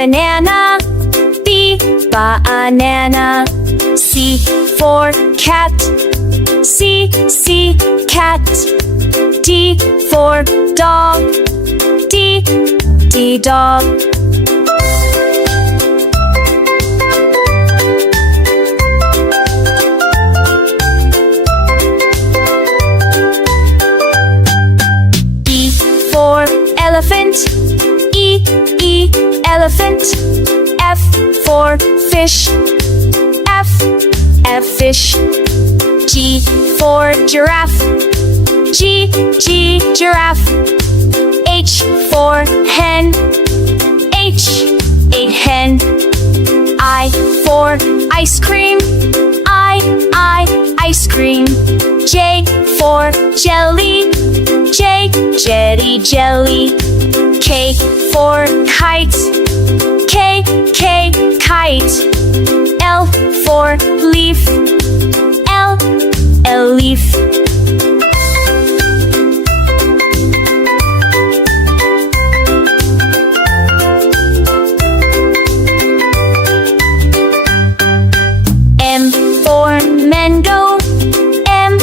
banana. B, banana. C for cat. C, cat. D for dog. D, dog. E for elephant. E, elephant. F for fish. F, fish. G for giraffe. G, giraffe. H for hen. H, hen. I for ice cream. I, ice cream. J for jelly. J, jelly. K for kite. K, kite. L for leaf. L, leaf. M for mango. M,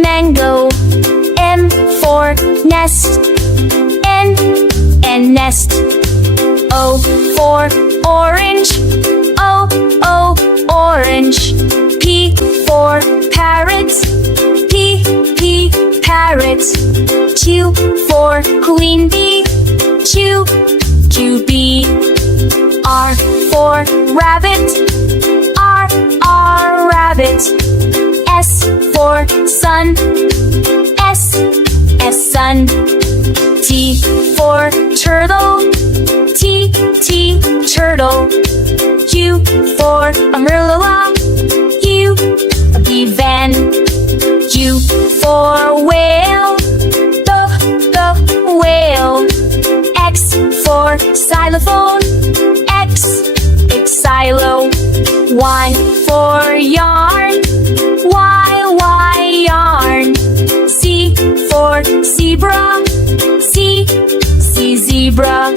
mango. N for nest. N, nest. O for orange. O, orange. P for parrot. P, parrot. Q for queen bee. Q, bee. R for rabbit. R, rabbit. S for sun. S, sun. T for turtle. T, turtle. U for umbrella. U, van. U for whale. The whale. X for xylophone. X, silo. Y for yarn. Y, yarn. Z for zebra. Z, zebra.